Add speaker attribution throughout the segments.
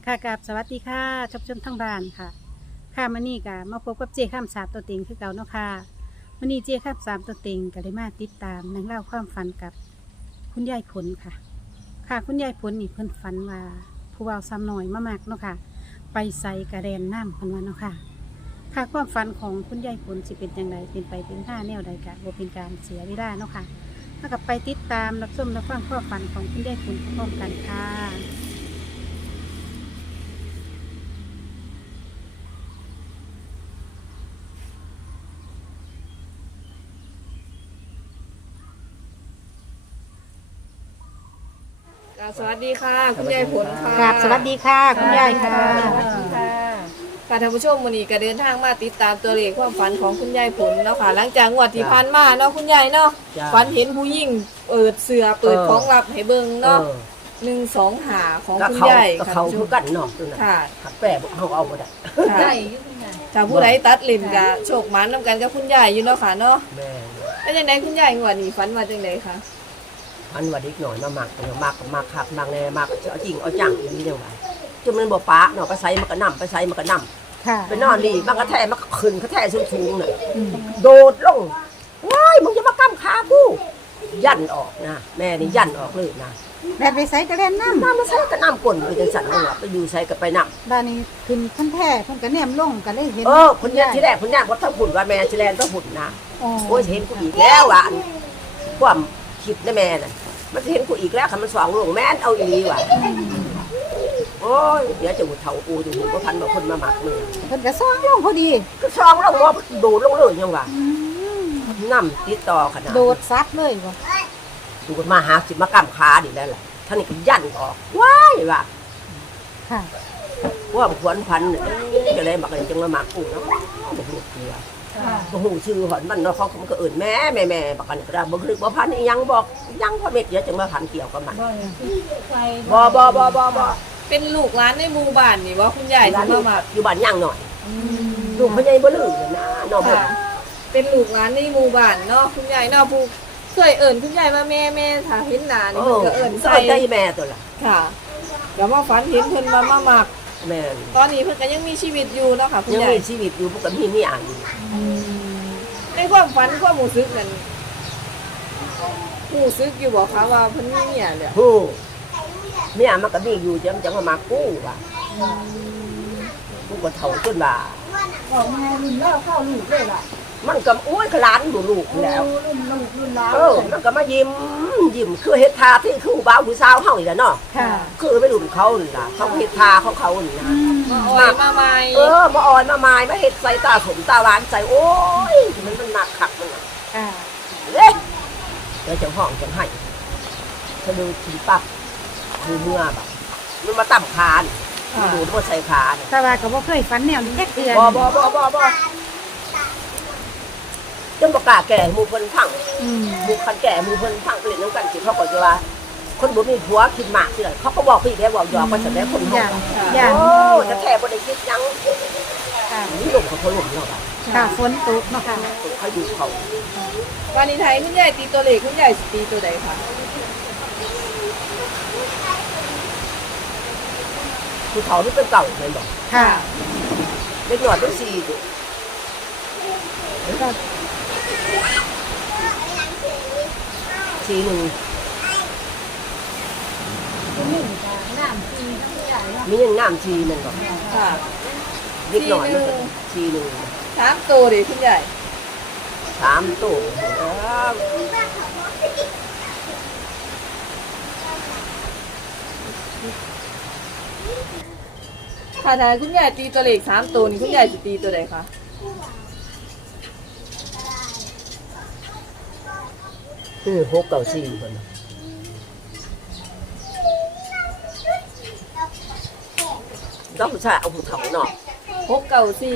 Speaker 1: ค่ะกับสวัสดีค่ะชมทั้งบ้านค่ะค่ะมื้อนี้ก็มาพบกับเจ้ข้ามสามตัวเต็งคือเก่าเนาะค่ะมื้อนี้เจ้ข้ามสามตัวเต็งก็ได้มาติดตามเรื่องเล่าวความฝันกับคุณยายผลค่ะ ค่ะคุณยายผลนี่เพิ่นฝันว่าผู้เฒ่าซ้ำหน่อยมามากเนาะค่ะ ไปใส่กระแดนน้ำเพิ่นว่าเนาะค่ะ ค่ะความฝันของคุณยายผลสิเป็นอย่างไรเป็นไปเป็นท่าแนวใดกะบ่เป็นการเสียเวลาเนาะค่ะถ้ากับไปติดตามรับชมรับฟังความฝันของคุณยายผลพร้อมกันค่ะ
Speaker 2: สวัสดีค่ะคุณยายผลค่ะ
Speaker 1: กราบสวัสดีค่ะคุณยายค่ะ
Speaker 2: สวัสดีค่ะค่ะท่านผู้ชมวันนี้ก็เดินทางมาติดตามตัวเลขความฝันของคุณยายผลเนาะค่ะหลังจากงวดที่ผ่านมาเนาะคุณยายเนาะ
Speaker 3: จ้ะ
Speaker 2: ฝันเห็นผู้หญิงเปิดเสื้อเปิดของลับให้เบิ่งเนาะ1 2 หาของ
Speaker 3: ก็
Speaker 2: คุณ
Speaker 3: เขา
Speaker 2: ยาย
Speaker 3: ก็
Speaker 2: ค่ะ
Speaker 3: เขา
Speaker 2: ท่านผู้ช
Speaker 3: คือ
Speaker 2: ม
Speaker 3: กันเนาะตัวนั้น
Speaker 2: ค่ะ
Speaker 3: หักแปรบ่เขาเอาบ่ได้
Speaker 2: ค่ะถ้าผู้ใดตัดเล่มก็โชคหมันนํกันกับคุณยายอยู่เนาะค่ะเนาะ
Speaker 3: แม่
Speaker 2: แล้วจังไดคุณยายงวดนี้ฝันว่าจังไดคะ
Speaker 3: อันว่าเด็กหน่อยมามักมักคักมักแน่มักเอาจริงเอาจังอีนี่จังว่าจนมันบ่ปะเนาะไปใส่มันก็นำไปใส่มันก็นำ
Speaker 1: ค่ะ
Speaker 3: ไปนอนนี่มันก็แท้มันก็ขึ้นก็แท้สูงๆน่ะโดดลงว้ายมึงจะมากั้มขากูยันออกนะแม่นี่ยันออกเลยนะ
Speaker 1: แบบไปใส่กระเด็นน้ำ
Speaker 3: น้ำมาใส่ก็น้ำก้นไปจังสั่นนั่นล่ะไปอยู่ใส่ก็ไปน้ำ
Speaker 1: บ้านนี้ขึ้นขั้นแท้เพิ่นก็แนมลงก็เลยเห็น
Speaker 3: คนนี้ที่แรกคนนี้ว่าถ้าหุ่นว่าแม่สิแลนต้องหุ่นนะ
Speaker 1: โอ้
Speaker 3: โอ้ยเห็นกูอีกแล้วอ่ะอันความคิดนะแม่น่ะมันเห็นกูอีกแล้วค่ะมันสองลงแม่นเอาอีหลีว่ะโอ้ยเดี๋ยวจะหุดเท่ากูจะหุดว่าพันมาคนมาหมักมือ
Speaker 1: เพิ่นก็ซ่องลงพอดี
Speaker 3: ก็ซองลงว่าโดดลงเลยยังว่ะน้ำติดต่อขนาด
Speaker 1: โดดซัดเลยบ่
Speaker 3: ดูดมาหาสิมากำขาดิแล้วแหละท่านนี่ก็ยันออกว้ายว่ะ
Speaker 1: ค่ะ
Speaker 3: ว่าขวนพันเนี่ยจะได้บักอะไรจังมาหมักกูเนาะบอกลูกเกลือบอกหูชื่อหอนมันเนาะเขาก็เอิ่นแม่บักกันก็ได้บอกคือบ่พันอีหยังบอกยังพ่อเม็ดเดี๋ยวจะมาพันเกี่ยวกับมันบ่
Speaker 2: เป็นลูกหลานในหมู่บ้านนี่ว่าคุณยายที่มามัก
Speaker 3: อยู่บ้านย่างหน่อยลูกพ่อใหญ่บ่ลืมเลยนะน้องบ่
Speaker 2: ค่ะเป็นลูกหลานในหมู่บ้านเนาะคุณยายเนาะผู้เคยเอิ้นคุณยายว่าแม่ถ้าเห็นหน้านี่เพิ่นก็เอิ้นใส่
Speaker 3: ใส่แม่ตัวละ
Speaker 2: ค่ะก็มาฝันเห็นเพิ่นมามัก
Speaker 3: แม่
Speaker 2: ตอนนี้เพิ่นก็ยังมีชีวิตอยู่เนาะค่ะคุณ
Speaker 3: ยัง
Speaker 2: ยาย
Speaker 3: มีชีวิตอยู่พวกกับพี่นี่อ่านอยู่
Speaker 2: ในความฝันความรู้สึกนั้นรู้สึกอยู่บ่คะว่าเพิ่นมีเมียแล้ว
Speaker 3: ผู้เมียมันก็มีอยู่จังมากู้ว่ะกูก็เฒ่าจนว่า
Speaker 1: บอกแม่รุ่นแล้วเข้าลูกเลยล่ะ
Speaker 3: มันก็โอ้ยขลานดูลูกแล้ว
Speaker 1: รุ่นลูกรุ่นหลาน
Speaker 3: มันก็มายิ้มคือเฮ็ดทาที่คือบ่าวผู้สาวเฮานี่แหละเนาะ
Speaker 1: ค่ะ
Speaker 3: คือไปรุ่นเขานี่ล่ะเขาเฮ็ดทาของเขานี่นะ
Speaker 2: มาอ่อยมาใหม่
Speaker 3: มาอ่อนมาไม้มาเฮ็ดใส่ตาสมตาหวานใส่โอ้ยมันหนักคักมันน่ะ
Speaker 1: ค่ะ
Speaker 3: เด้แล้วจังห้องจังให้เขาดูทีปั๊บดูเมื่อแบบมันมาตั้มคานมาดูมันใส่ขา
Speaker 1: แต่ว่าก็บ่เคยฝันแนวนี้แค่เดือน
Speaker 3: บ่จังบ่กล้าแก่หมู่เพิ่นพัง หมู่คันแก่หมู่เพิ่นพังเปลี่ยนน้ำกันสิเขาก็จะว่าคนบ่มีผัวคิดมากสิเขาก็บอกพี่แกบอกหยอกว่าแสดงคนเฮา
Speaker 1: ย่าน
Speaker 3: โอ้จะแท้บ่ได้คิดหยัง
Speaker 1: ค่ะ
Speaker 3: นี่ลงเขาลงเนาะ
Speaker 1: ค่ะฝนตกเนาะค่ะ
Speaker 3: เขาอยู่เขา
Speaker 2: วันนี้ไทยคุณยายตีตัวเลขคุณยายสิตีตัวใดคะ
Speaker 3: คือเขานี่เป็นเก่าแม่นบ่
Speaker 1: ค่ะ
Speaker 3: เล็กน้อยเป็น4ดิ
Speaker 1: ก็
Speaker 3: 4นึง
Speaker 1: น้ำจีทั้งใหญ่เนาะ
Speaker 3: มียังน้ำชีแม่นบ่
Speaker 2: ค่ะ
Speaker 3: เล็กน้อยมันเป็น4นึง
Speaker 2: 3ตัวเด้คุณยาย
Speaker 3: 3ตู้
Speaker 2: ค่ะถ้าคุณยายตีตัวเลข3ตัวนี่คุณยายสิตีตัวใดคะ
Speaker 3: 6 9 4เพิ่นต้องผู้ชายเอาผู้เฒ่าเนาะ
Speaker 2: 6 9 4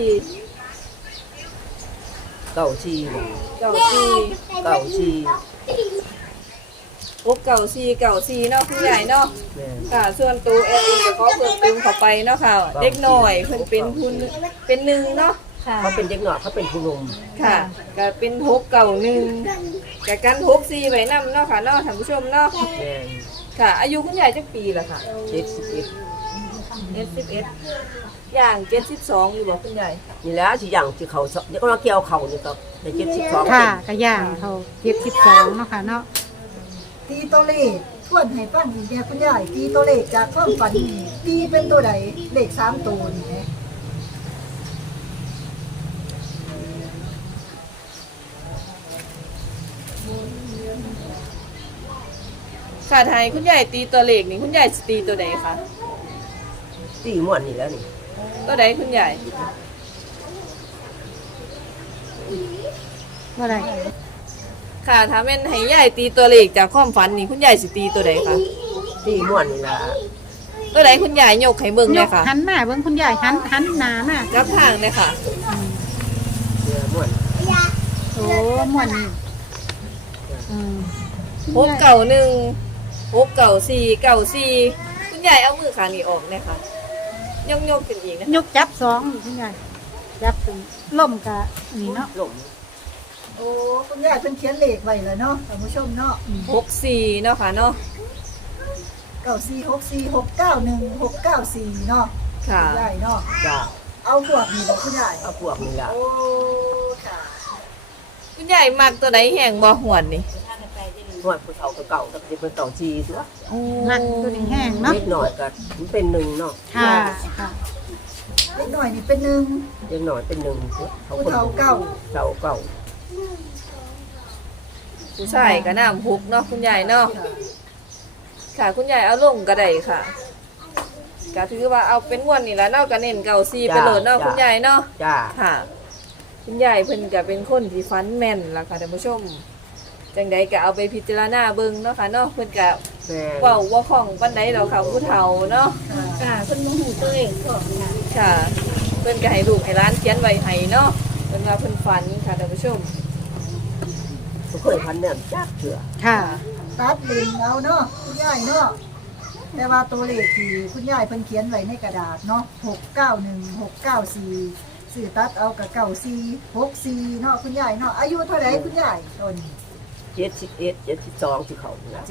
Speaker 3: เก่าชี
Speaker 2: 9
Speaker 3: เก่าชี
Speaker 2: 6 9 4 9 4เนาะคุณยายเนาะ
Speaker 3: แม่
Speaker 2: ค่ะส่วนตัว LE ก็ขอเพิ่มเติมเข้าไปเนาะค่ะเด็กน้อยเพิ่นเป็นผู้เป็นหนึ่งเนาะ
Speaker 1: ค่ะ
Speaker 3: เขาเป็นเด็กหน่อยเขาเป็นผู้หนุ่ม
Speaker 2: ค่ะก็เป็น691กับกัน64ไว้นำเนาะค่ะเนาะท่านผู้ชมเนาะ
Speaker 3: แม่
Speaker 2: ค่ะ อายุคุณยายจักปีล่ะค่ะ
Speaker 3: 71
Speaker 2: 71อย่าง72อยู่บ่คุณยาย
Speaker 3: นี่แหล้วสิอย่างสิเขาเดี๋ยวก็มาเกี่ยวเขานี่ก็ได้72
Speaker 1: ค่ะกระย่างเขา72เนาะค่ะเนาะ
Speaker 4: ตีตัวเลขทวนให้ฟังอีกเนี่ยคุณยายตีตัวเลขจากความฝันนี่ตีเป็นตัวใดเลข3ตัวนี่แหม
Speaker 2: ค่ะไทยคุณยายตีตัวเลขนี่คุณยายสิตีตัวใดคะ
Speaker 3: ตีม่วนนี่แล้วนี่
Speaker 2: ตัวใดคุณยาย
Speaker 1: ว่าไร
Speaker 2: ค่ะถ้าแม่นให้ยายตีตัวเลขจากความฝันนี่คุณยายสิตีตัวใดคะ
Speaker 3: ตีม่วนนี่ล่ะ
Speaker 2: ตัวใดคุณยายยกให้เบิ่ง
Speaker 1: ย
Speaker 2: เลย
Speaker 1: ก
Speaker 2: ค่ะ
Speaker 1: หันมาเบิ่งคุณยายหันหน้ามา
Speaker 2: รับทางเลยค่ะ
Speaker 3: เนื้อม่วน
Speaker 1: โอ้ม่วนนี่อืม
Speaker 2: 691 694 คุณยายเอามือข้างนี้ออกเลยค่ะยกขึ้นอีกนะ
Speaker 1: ยกจับสองนี่คุณยายจับเป็นล่มกะนี่เนาะ
Speaker 3: ลม
Speaker 4: โอ้คุณยายเพิ่นเขียนเลขไว้แล้วเนาะท่านผู้ชมเนาะ
Speaker 2: 64เนาะค่ะเนาะ
Speaker 4: 9464691694เนาะ
Speaker 2: ค่ะ
Speaker 4: คุณยายเนาะ
Speaker 3: จ้า
Speaker 4: เอาพวกนี้บ่คุณยาย
Speaker 3: เอาพวกนี่ล่ะ
Speaker 4: โอ้ค่ะ
Speaker 2: คุณยายมักตัวใดแห้งบ่หวนนี่
Speaker 3: ม่วนผู้เฒ่าก็เก่าก็สิเป็นเก่าจีตัว
Speaker 1: นักตัวนี้แห้งเนาะ
Speaker 3: เล็กหน่อยก็มันเป็นหนึ่งเนาะ
Speaker 1: ค่ะค่ะ
Speaker 4: เล็กน้อยนี่เป็นหนึ่ง
Speaker 3: เล็กหน่อยเป็นหนึ่งตัว
Speaker 4: ผู้เฒ่าเก่า
Speaker 3: เฒ่าเก่า
Speaker 2: ผู้ชายก็น้ำพุกเนาะคุณยายเนาะค่ะคุณยายเอาลงก็ได้ค่ะก็ถือว่าเอาเป็นม่วนนี่ละเนาะก็เน้น94ไปโหลดเนาะคุณยายเนาะ
Speaker 3: จ้า
Speaker 2: ค่ะ คุณยายเพิ่นก็เป็นคนที่ฟันแม่นล่ะค่ะท่านผู้ชมจังใดก็เอาไปพิจารณาเบิ่งเนาะค่ะเนาะเพิ่นก็
Speaker 3: แม่
Speaker 2: เว้าบ่คล่องปานใดดอกค่ะผู้เฒ่าเนาะ
Speaker 1: ค่ะเพิ่นบ่ฮู้ตัวเองพร้อมค่ะ
Speaker 2: ค่ะ เพิ่นก็ให้ลูกให้หลานเขียนไว้ให้เนาะเพิ่นว่าเพิ่นฝันค่ะท่านผู้ชม
Speaker 3: บ่เคยพันเนี่ยจักเถื่อ
Speaker 1: ค่ะ
Speaker 4: ตัดเลนเอาเนาะคุณยายเนาะแต่ว่าตัวเลขที่คุณยายเพิ่นเขียนไว้ในกระดาษเนาะ691694สื่อตัดเอากับ9464เนาะคุณยายเนาะอายุเท่าไหร่คุณยายตอนนี้
Speaker 3: 71 72สิเขานี่ล่ะ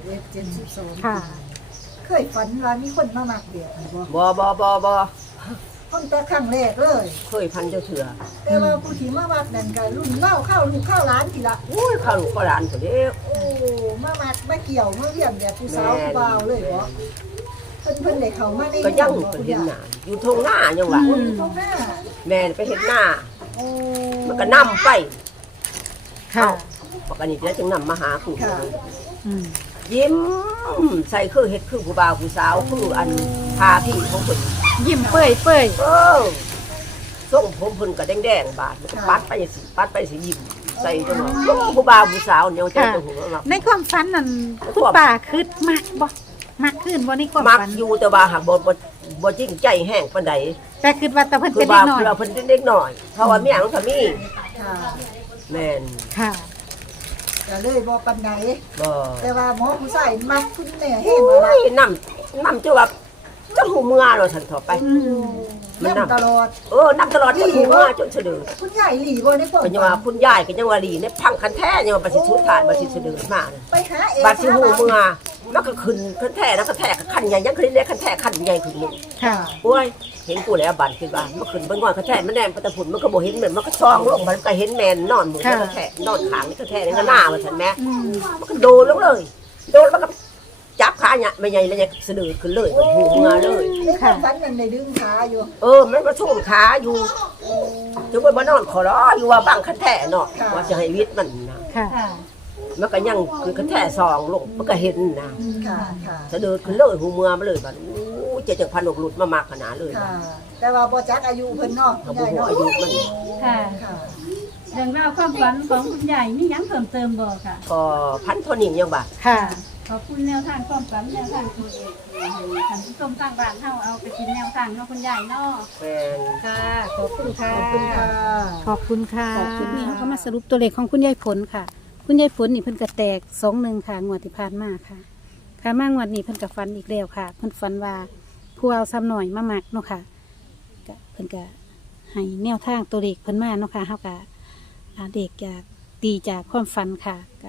Speaker 4: 71 72
Speaker 1: ค่ะ
Speaker 4: เคยฝันว่ามีคนมามักแบบนี้บ่
Speaker 3: บ่
Speaker 4: คนแต่ครั้งแรกเลย
Speaker 3: เคยพันเจ้าเถื่อ
Speaker 4: แต่ว่าผู้ที่มามักนั่นก็รุ่นเล่าเข้าลูกเข้าร้านทีละ
Speaker 3: อุ้ยข้าวลูกข้าวหลานพุ่นเด้อ
Speaker 4: โอ้มามักมาเกี่ยวมาเลี้ยงแบบผู้สาวผู้บ่าวเลยบ่เพิ่นได้เข้ามาใน
Speaker 3: ก็ยัง
Speaker 4: บ่
Speaker 3: เพิ่น
Speaker 4: คุณ
Speaker 3: เห็น
Speaker 4: ยาย
Speaker 3: หน้าอยู่ทงหน้ายังว่า
Speaker 4: โอ้ยตรงหน้า
Speaker 3: แม่ไปเห็นหน้า
Speaker 4: โอ้
Speaker 3: มันก็นำไป
Speaker 1: ค่ะ
Speaker 3: ปกติแล้วจึงนำมาหาผู้
Speaker 4: ค่ะ
Speaker 1: อืม
Speaker 3: ยิ้มใส่คือเฮ็ดคือผู้บ่าวผู้สาวคืออันพาพี่ของเพิ่น
Speaker 1: ยิ้มเปื่อยเปื่อย
Speaker 3: เออส่งผมเพิ่นก็แดงๆบาดมันก็ปัดไปสิยิ้มใส่จังว่าโอ้ผู้บ่าวผู้สาวเนี่ยเจ้าจะหัวมัก
Speaker 1: ในความฝันนั่นคุณป้าคืดมักบ่มักขึ้นบ่ในความ
Speaker 3: มัก
Speaker 1: ฝัน
Speaker 3: อยู่แต่ว่าหากบ่จริงใจแห้งปานใด
Speaker 1: แต่คิดว่าแต่เพิ่น
Speaker 3: คื
Speaker 1: เป็
Speaker 3: อน
Speaker 1: เด็
Speaker 3: ว่าก
Speaker 1: น้อย
Speaker 3: เราเพิ่นเป็นเด็กน้อยเพราะว่าเมียมันก็มี
Speaker 4: ค่ะ
Speaker 3: แม่น
Speaker 1: ค่ะ
Speaker 4: ก็เลยบ่ปานใด
Speaker 3: บ่
Speaker 4: แต่ว่าหมอผู้ชายมักคุณแม่
Speaker 3: โอ้
Speaker 4: เฮ็ดอะไร
Speaker 3: ยนำจะว่าจะหูเมื่อเราฉันต่อไป
Speaker 1: อืม
Speaker 3: มันนำ
Speaker 4: นำตลอด
Speaker 3: นำตลอดจะหูเมื่อจนเสด็จ
Speaker 4: คุณยายหลีบ่ในความ
Speaker 3: ก็ยังว่าคุณยายก็ยังว่าลีในพังคันแท้ยังว่าบัดสิสุดท้ายบัดสิเสด็จมาเนี่ย
Speaker 4: ไปหาเอง
Speaker 3: บัดสิหูเมื่อมันก็ขึ้นคันแท้แล้วก็แท้ก็คันใหญ่ยังขึ้นเล็กคันแท้คันใหญ่ขึ้นนี่
Speaker 1: ค่ะ
Speaker 3: โอ้ยเห็นกูแล้วบัดขึ้นว่ามันขึ้นเบิ่งว่าคันแท้มันแนมปะตะพุ่นมันก็บ่เห็นเหมือนมันก็ซองลงมันก็เห็นแม่นนอนหมู่คันแท้นอนขางนี่คันแท้นี่ก็หน้าว่าซั่นแม่
Speaker 1: อืม
Speaker 3: มันก็โดนลงเลยโดนมันก็จับขาเนี่ยไม่ใหญ่แล้วเนี่ยเสด็จขึ้นเลยหูเมื่อเลย
Speaker 4: ในความฝันนั่นได้ดึงขาอยู่
Speaker 3: มันมาส่งขาอยู่ถึงว่ามานอนขอร้ออยู่ว่าบังคันแท้เนาะว่าจะให้วิทย์มันนะ
Speaker 1: ค่ะ
Speaker 3: มันก็ยังคือคันแท้ซองลงมันก็เห็นนะ
Speaker 4: ค่ะค่ะ
Speaker 3: เสด็จขึ้นเลยหูเมือมาเลยบัดอู้เจ็ดจังพันหลุดมามากขนาดเลย
Speaker 4: ค่ะ แต่ว่าบ่จักอายุเพิ่นเนาะ
Speaker 3: เขา
Speaker 4: คุณ
Speaker 3: บอก
Speaker 4: ยาย
Speaker 3: ว่า
Speaker 4: เนาะ
Speaker 3: อายุมัน
Speaker 1: ค่ะ
Speaker 4: ค่ะ
Speaker 5: เรื่องราวความฝันของคุณยายมีหยังเพิ่มเติมบ่ค่ะ
Speaker 3: ก็พันเท่านี้ยังบ่า
Speaker 1: ค่ะ
Speaker 5: ขอบคุณแนวทางความฝันแนวทางตัวเองให้ท่านผู้ชมต่างบ้านเฮาเอาไปกินแนวทางเนาะคุณยายเนาะ
Speaker 3: แฟน
Speaker 5: ค่ะ ขอบคุณค่ะ
Speaker 4: ขอบคุณค่ะ
Speaker 1: ขอบคุณค่ะ
Speaker 5: ขอบคุณ
Speaker 1: นี่
Speaker 5: ค่ะ
Speaker 1: เขาก็มาสรุปตัวเลขของคุณยายผลค่ะ คุณยายผลนี่เพิ่นก็แตก2-1ค่ะงวดที่ผ่านมาค่ะ ค่ะมางวดนี้เพิ่นก็ฝันอีกแล้วค่ะ เพิ่นฝันว่าผู้เอาซ้ำหน่อยมามักเนาะค่ะก็เพิ่นก็ให้แนวทางตัวเลขเพิ่นมาเนาะค่ะเฮาก็เด็กจากตีจากความฝันค่ะก็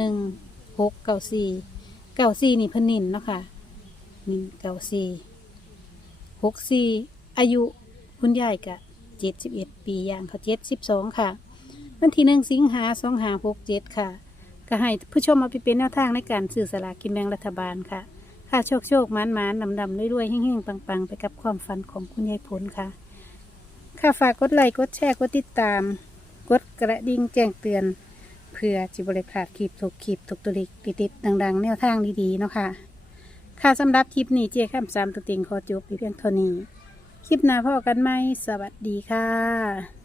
Speaker 1: 691 694 94นี่เพิ่นนินเนาะค่ะนิน94 64อายุคุณยายกะ71 ปีอย่างเขา72ค่ะ วันที่1 สิงหาคม 2567ค่ะก็ให้ผู้ชมเอาไปเป็นแนวทางในการซื้อสลากกินแบ่งรัฐบาลค่ะค่ะโชคโชคหมานหมานดำๆรวยๆเฮงๆปังๆไปกับความฝันของคุณยายผลค่ะค่ะฝากกดไลค์กดแชร์กดติดตามกดกระดิ่งแจ้งเตือนเพื่อจิบริพลาดคลิปถูกตัวเลขติดๆดังๆแนวทางดีๆเนาะค่ะค่ะสำหรับคลิปนี้เจ๊ข้าม3ตัวเต็งขอจบไปเพียงเท่านี้คลิปหน้าพอกันไหมสวัสดีค่ะ